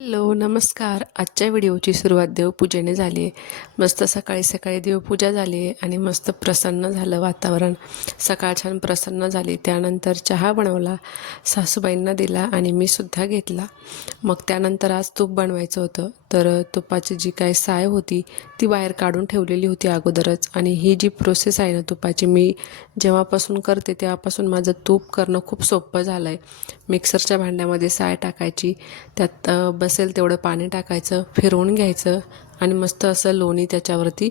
Hello नमस्कार. आजच्या व्हिडिओची सुरुवात देवपूजेने झाली आहे. मस्त सकाळी सकाळी देवपूजा झाली आहे आणि मस्त प्रसन्न झालं वातावरण. सकाळ छान प्रसन्न झाली. त्यानंतर चहा बनवला, सासूबाईंना दिला आणि मी सुद्धा घेतला. मग त्यानंतर आज तूप बनवायचं होतं, तर तुपाची जी काही साय होती ती बाहेर काढून ठेवलेली होती अगोदरच. आणि ही जी प्रोसेस आहे ना तुपाची, मी जेव्हापासून करते तेव्हापासून माझं तूप करणं खूप सोपं झालं आहे. मिक्सरच्या भांड्यामध्ये साय टाकायची, त्यात बसेल तेवढं पाणी टाकायचं, फिरवून घ्यायचं आणि मस्त असं लोणी त्याच्यावरती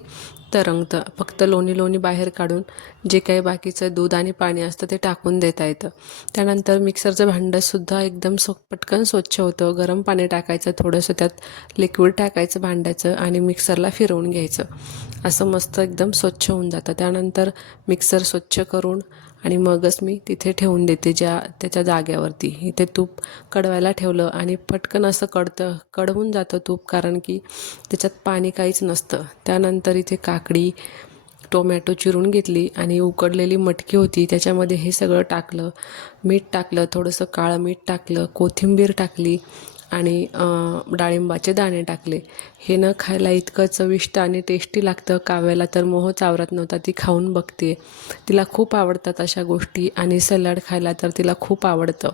तरंगतं. फक्त लोणी बाहेर काढून जे काही बाकीचं दूध आणि पाणी असतं ते टाकून देता येतं. त्यानंतर मिक्सरचं भांडंसुद्धा एकदम पटकन स्वच्छ होतं. गरम पाणी टाकायचं, थोडंसं त्यात लिक्विड टाकायचं भांड्याचं आणि मिक्सरला फिरवून घ्यायचं. असं मस्त एकदम स्वच्छ होऊन जातं. त्यानंतर मिक्सर स्वच्छ करून आणि मगच मी तिथे ठेवून देते त्याच्या जाग्यावरती. इथे तूप कडवायला ठेवलं आणि पटकन असं कडवून जातं तूप, कारण की त्याच्यात पाणी काहीच नसतं. त्यानंतर इथे काकडी, टोमॅटो चिरून घेतली आणि उकडलेली मटकी होती त्याच्यामध्ये हे सगळं टाकलं. मीठ टाकलं, थोडंसं काळं मीठ टाकलं, कोथिंबीर टाकली आणि डाळिंबाचे दाणे टाकले. हे न खायला इतकं चविष्ट आणि टेस्टी लागतं. काव्याला तर मोह चावरत नव्हता. ती खाऊन बघते, तिला खूप आवडतात अशा गोष्टी. आणि सलाड खायला तर तिला खूप आवडतं.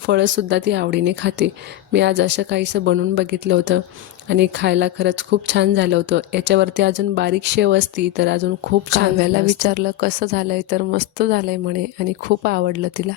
फळंसुद्धा ती आवडीने खाते. मी आज असं काहीसं बनवून बघितलं होतं आणि खायला खरंच खूप छान झालं होतं. याच्यावरती अजून बारीक शेव असती तर अजून खूप छान. काव्याला विचारलं कसं झालं आहे, तर मस्त झालं आहे म्हणे आणि खूप आवडलं तिला.